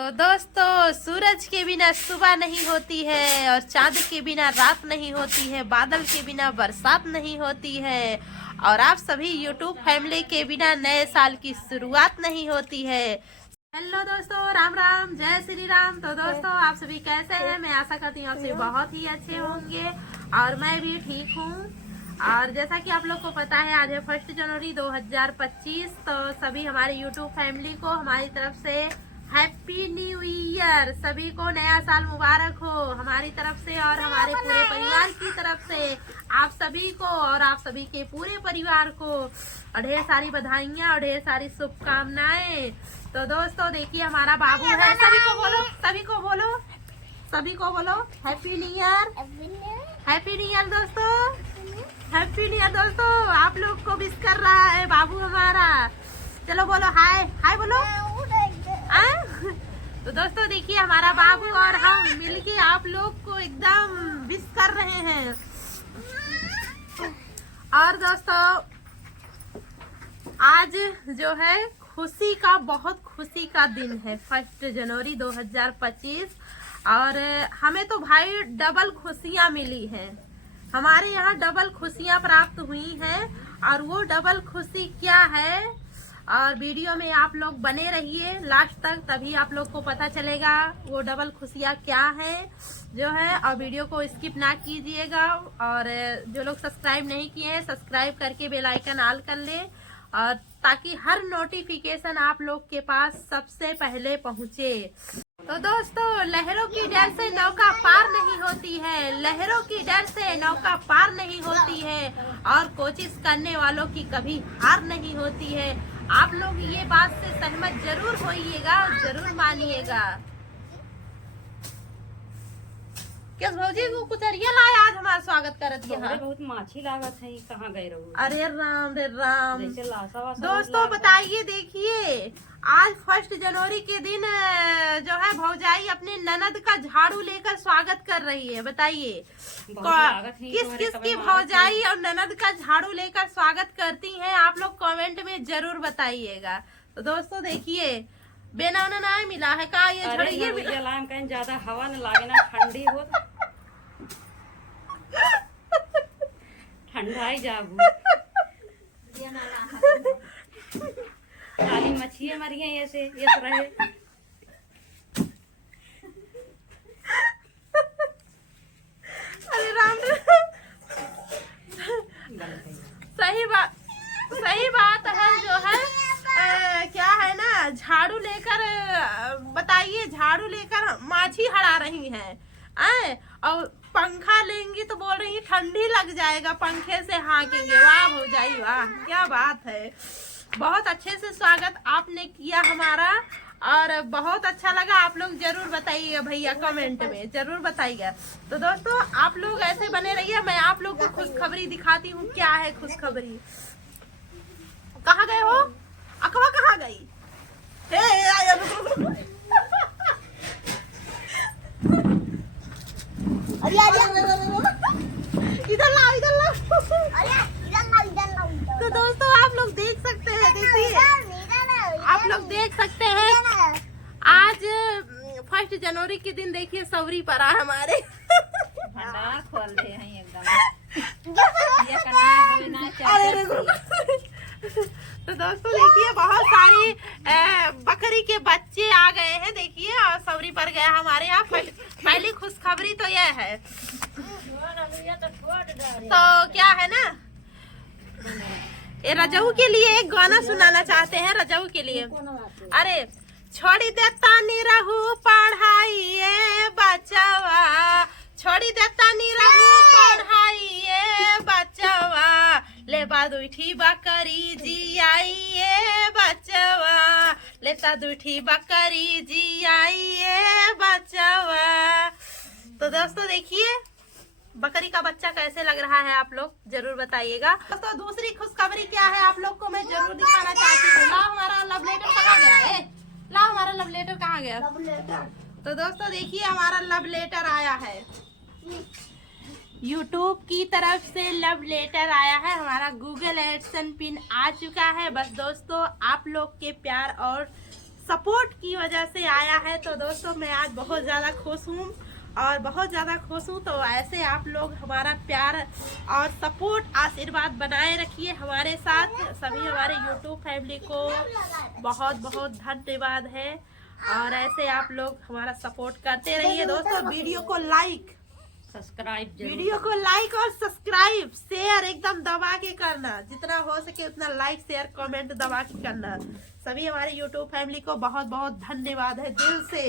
तो दोस्तों, सूरज के बिना सुबह नहीं होती है और चांद के बिना रात नहीं होती है, बादल के बिना बरसात नहीं होती है और आप सभी यूट्यूब फैमिली के बिना नए साल की शुरुआत नहीं होती है। हेलो दोस्तों, राम राम, जय श्री राम। तो दोस्तों, आप सभी कैसे हैं? मैं आशा करती हूँ आप सभी बहुत ही अच्छे होंगे और मैं भी ठीक हूँ। और जैसा कि आप लोग को पता है, आज है 1 जनवरी 2025। तो सभी हमारे यूट्यूब फैमिली को हमारी तरफ से हैप्पी न्यू ईयर। सभी को नया साल मुबारक हो हमारी तरफ से और हमारे पूरे परिवार की तरफ से। आप सभी को और आप सभी के पूरे परिवार को ढेर सारी बधाइयाँ और ढेर सारी शुभकामनाएं। तो दोस्तों देखिए, हमारा बाबू है। सभी को बोलो, सभी को बोलो, सभी को बोलो happy new year, happy new year दोस्तों, हैप्पी न्यू ईयर दोस्तों। आप लोग को विश कर रहा है बाबू हमारा। चलो बोलो हाय, हाय बोलो। तो दोस्तों देखिए, हमारा बाबू और हम मिलके आप लोग को एकदम विश कर रहे हैं। और दोस्तों, आज जो है खुशी का, बहुत खुशी का दिन है, 1 जनवरी 2025। और हमें तो भाई डबल खुशियां मिली हैं। हमारे यहाँ डबल खुशियां प्राप्त हुई हैं। और वो डबल खुशी क्या है, और वीडियो में आप लोग बने रहिए लास्ट तक, तभी आप लोग को पता चलेगा वो डबल खुशियां क्या है जो है। और वीडियो को स्किप ना कीजिएगा। और जो लोग सब्सक्राइब नहीं किए हैं, सब्सक्राइब करके बेल आइकन ऑल कर ले, और ताकि हर नोटिफिकेशन आप लोग के पास सबसे पहले पहुंचे। तो दोस्तों, लहरों की डर से नौका पार नहीं होती है, लहरों की डर से नौका पार नहीं होती है, और कोशिश करने वालों की कभी हार नहीं होती है। आप लोग ये बात से सहमत जरूर होइएगा, जरूर मानिएगा। किस भौजी को कुतरिया लाया आज हमारा स्वागत करत यहाँ? बहुत माछी लागत है, कहाँ गए रहो? अरे राम रे राम। दोस्तों बताइए, देखिए आज 1 जनवरी के दिन जो है भौजाई अपने ननद का झाड़ू लेकर स्वागत कर रही है। बताइए किस किस की भौजाई और ननद का झाड़ू लेकर स्वागत करती हैं, आप लोग कमेंट में जरूर बताइएगा। तो दोस्तों देखिए, बेना ना मिला है का ये झड़िए मिला, कहीं ज्यादा हवा न लागे ना, ठंडी हो ठंडाई जाबू। खाली मछली मरिए ऐसे ये रहे। अरे राम, सही बात है जो है। क्या है ना, झाड़ू लेकर बताइए, झाड़ू लेकर माछी हड़ा रही हैं और पंखा लेंगी तो बोल रही ठंडी लग जाएगा, पंखे से हाँकेंगे। वाह भौजाई वाह, क्या बात है। बहुत अच्छे से स्वागत आपने किया हमारा और बहुत अच्छा लगा। आप लोग जरूर बताइएगा भैया, कमेंट में जरूर बताइएगा। तो दोस्तों, आप लोग ऐसे बने रहिए। मैं आप लोग को खुशखबरी दिखाती हूँ। क्या है खुशखबरी? कहाँ गए हो? अकवा कहाँ गई? इधर लाओ, इधर लाओ। तो दोस्तों, आप लोग देख सकते हैं, देखिए आप लोग देख सकते हैं, आज 1 जनवरी के दिन देखिए सवरी परा हमारे भंडार खोल रहे हैं एकदम। ये करना चाहिए। तो दोस्तों देखिए, बहुत सारी बकरी के बच्चे आ गए हैं, देखिए, और सवरी पर गया हमारे यहाँ। पहली खुशखबरी तो यह है। तो क्या है ना, ये रजऊ के लिए एक गाना सुनाना चाहते हैं, रजऊ के लिए। अरे छोड़ी देता नी रहू पढ़ाई बचवा, छोड़ी देता नी रहू पढ़ाई बचवा, ले दूठी बकरी जी आई बचवा, लेता दूठी बकरी जी आई बचवा। तो दोस्तों देखिए, बकरी का बच्चा कैसे लग रहा है, आप लोग जरूर बताइएगा। दोस्तों, दूसरी खुशखबरी क्या है आप लोग को मैं जरूर दिखाना चाहती हूँ। ला हमारा लव लेटर कहाँ गया है? ला हमारा लव लेटर कहाँ गया? तो दोस्तों देखिए, हमारा लव लेटर आया है, YouTube की तरफ से लव लेटर आया है। हमारा गूगल एडसन पिन आ चुका है। बस दोस्तों, आप लोग के प्यार और सपोर्ट की वजह से आया है। तो दोस्तों मैं आज बहुत ज़्यादा खुश हूँ और बहुत ज़्यादा खुश हूँ। तो ऐसे आप लोग हमारा प्यार और सपोर्ट आशीर्वाद बनाए रखिए हमारे साथ। सभी हमारे यूट्यूब फैमिली को बहुत बहुत धन्यवाद है और ऐसे आप लोग हमारा सपोर्ट करते रहिए। दोस्तों वीडियो को लाइक सब्सक्राइब वीडियो को लाइक और सब्सक्राइब शेयर एकदम दबा के करना, जितना हो सके उतना लाइक शेयर कमेंट दबा के करना। सभी हमारे यूट्यूब फैमिली को बहुत बहुत धन्यवाद है दिल से।